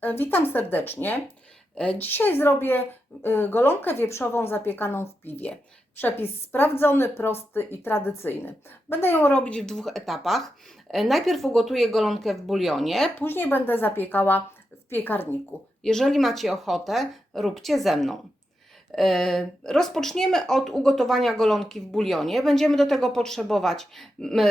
E, Witam serdecznie. E, Dzisiaj zrobię e, golonkę wieprzową zapiekaną w piwie. Przepis sprawdzony, prosty i tradycyjny. Będę ją robić w dwóch etapach. Najpierw ugotuję golonkę w bulionie, później będę zapiekała w piekarniku. Jeżeli macie ochotę, róbcie ze mną. Rozpoczniemy od ugotowania golonki w bulionie. Będziemy do tego potrzebować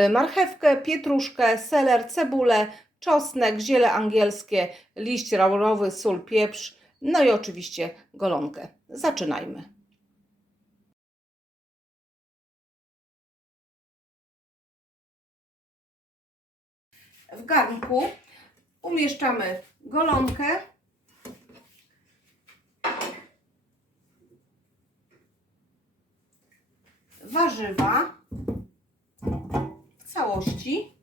marchewkę, pietruszkę, seler, cebulę, czosnek, ziele angielskie, liść laurowy, sól, pieprz, no i oczywiście golonkę. Zaczynajmy. W garnku umieszczamy golonkę. Warzywa w całości.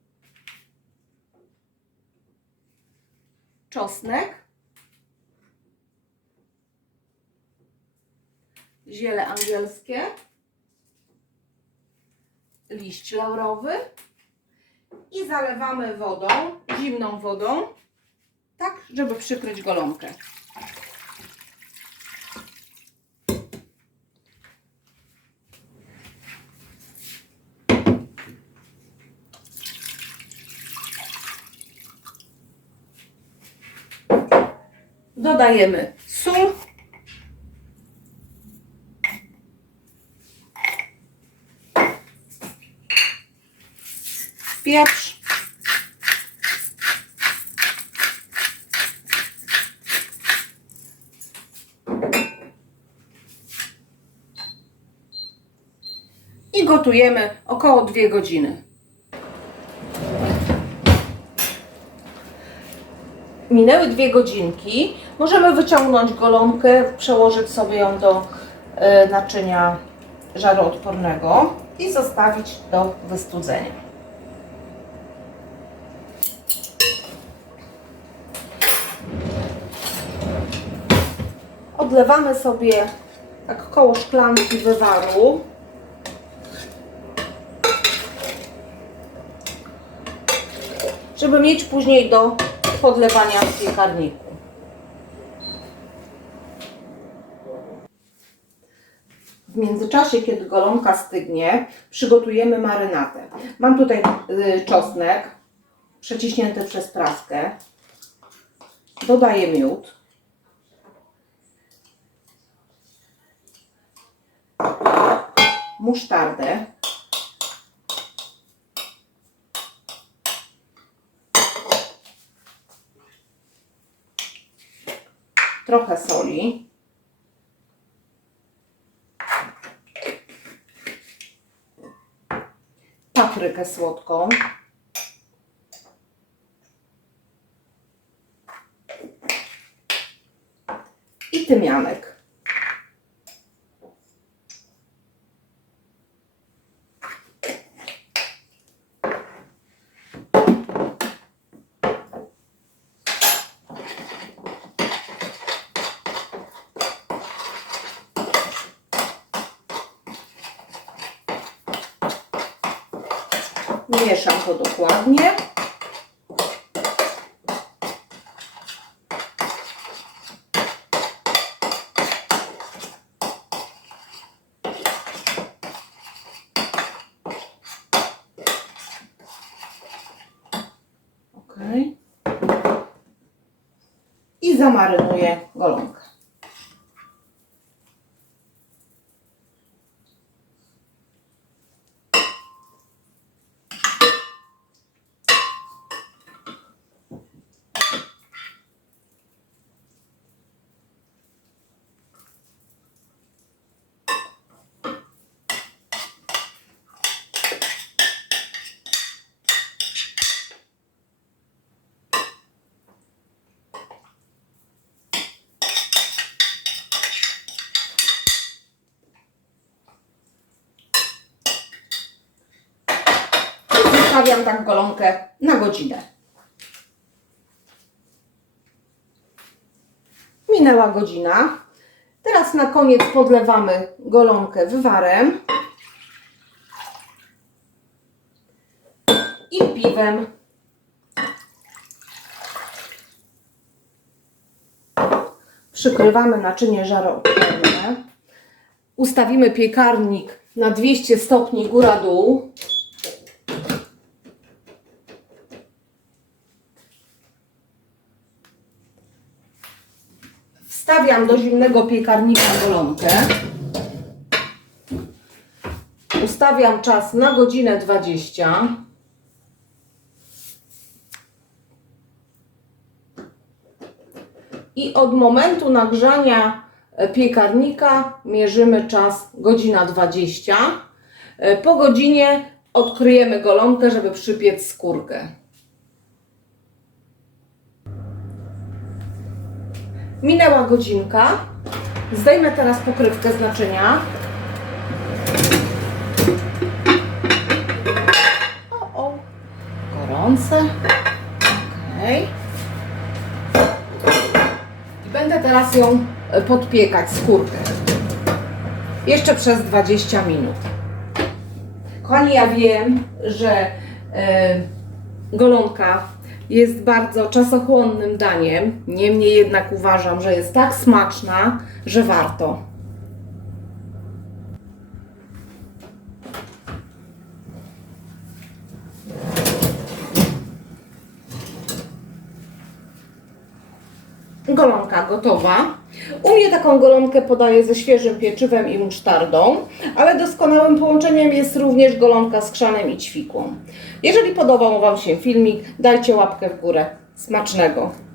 Czosnek, ziele angielskie, liść laurowy. I zalewamy wodą, zimną wodą, tak żeby przykryć golonkę. Dodajemy sól. Pieprz. I gotujemy około 2 godziny. Minęły dwie godzinki. Możemy wyciągnąć golonkę, przełożyć sobie ją do e, naczynia żaroodpornego i zostawić do wystudzenia. Odlewamy sobie tak koło szklanki wywaru. Żeby mieć później do podlewania w piekarniku. W międzyczasie, kiedy golonka stygnie, przygotujemy marynatę. Mam tutaj y, czosnek przeciśnięty przez praskę. Dodaję miód. Musztardę. Trochę soli. Paprykę słodką. I tymianek. Mieszam to dokładnie. Ok. I zamarynuję golonkę. Zostawiam tak golonkę na godzinę. Minęła godzina. Teraz na koniec podlewamy golonkę wywarem i piwem. Przykrywamy naczynie żaroodporne. Ustawimy piekarnik na 200 stopni góra-dół. Wstawiam do zimnego piekarnika golonkę. Ustawiam czas na godzinę 20. I od momentu nagrzania e, piekarnika mierzymy czas godzina 20. E, Po godzinie odkryjemy golonkę, żeby przypiec skórkę. Minęła godzinka. Zdejmę teraz pokrywkę z naczynia. O, o, gorące. Okej. I będę teraz ją e, podpiekać, skórkę. Jeszcze przez 20 minut. Kochani, ja wiem, że e, golonka jest bardzo czasochłonnym daniem. Niemniej jednak uważam, że jest tak smaczna, że warto. Golonka gotowa. U mnie taką golonkę podaję ze świeżym pieczywem i musztardą, ale doskonałym połączeniem jest również golonka z krzanem i ćwikłą. Jeżeli podobał Wam się filmik, dajcie łapkę w górę. Smacznego!